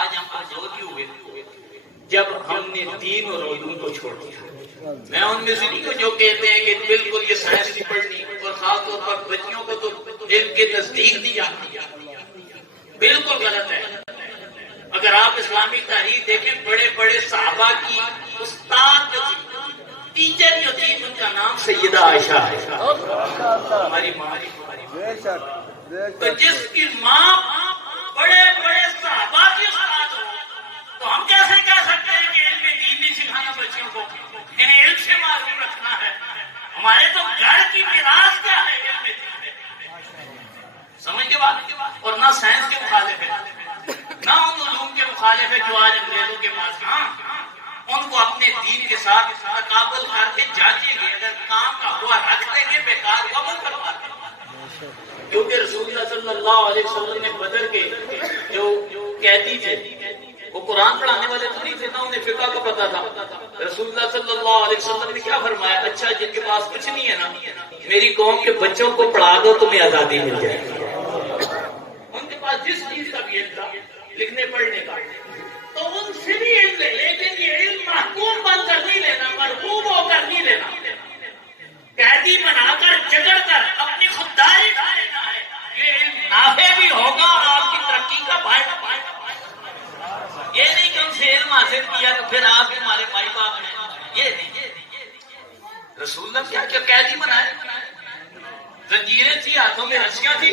آج ہم کمزور کیوں ہوئے؟ جب ہم نے دین اور علوم کو چھوڑ دیا۔ میں ان میں سے نہیں ہوں جو کہتے ہیں کہ بالکل یہ سائنس نہیں پڑھنی، اور خاص طور پر بچیوں کو تو علم کے نزدیک نہیں جاتی، بالکل غلط ہے۔ اگر آپ اسلامی تاریخ دیکھیں، بڑے بڑے صحابہ کی استاد جو تھی، ٹیچر جو تھی، ان کا نام سیدہ عائشہ ہے، ہماری ماں۔ تو جس کی ماں بڑے بڑے صحابہ کی استاد ہو، تو ہم کیسے کہہ سکتے ہیں کہ علم دین نہیں سکھانا بچیوں کو، انہیں علم سے معلوم رکھنا ہے؟ ہمارے تو گھر کی میراث کیا ہے علم دین؟ سمجھ کے بات؟ اور نہ سائنس کے مخالف ہے، نہ ان علوم کے مخالف ہے جو آج انگریزوں کے پاس۔ ہاں، ان کو اپنے دین کے ساتھ تقابل کر کے جانچیں گے، اگر کام کا ہوا رکھ دیں گے، بیکار ہوا وہ کروا دیں گے۔ کیونکہ رسول اللہ صلی اللہ علیہ وسلم نے بدر کے جو قیدی تھے وہ قرآن پڑھانے والے تو نہیں تھے، نہ انہیں فقہ کا پتا تھا۔ رسول اللہ صلی اللہ علیہ وسلم نے کیا فرمایا؟ اچھا جن کے پاس کچھ نہیں ہے نا، میری قوم کے بچوں کو پڑھا دو، تمہیں آزادی مل جائے گی۔ ان کے پاس جس چیز کا بھی علم تھا، لکھنے پڑھنے کا، تو ان سے بھی علم لے، لیکن یہ علم محکوم بن کر نہیں لینا، مرغوب ہو کر نہیں لینا، قیدی بنا کر جگڑ کر اپنی خودداری کا لینا ہے۔ یہ علم نافع بھی ہوگا اور آپ کی ترقی کا فائدہ پائے گا۔ یہ نہیں کہ ان سے علم حاصل کیا تو پھر آپ ہمارے بھائی باپ ہیں، یہ نہیں۔ رسول اللہ کیا کیا قیدی بنائے، زنجیریں تھی، ہاتھوں میں رسیاں تھی۔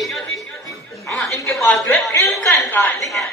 ہاں، ان کے پاس جو ہے علم کا انکار نہیں ہے۔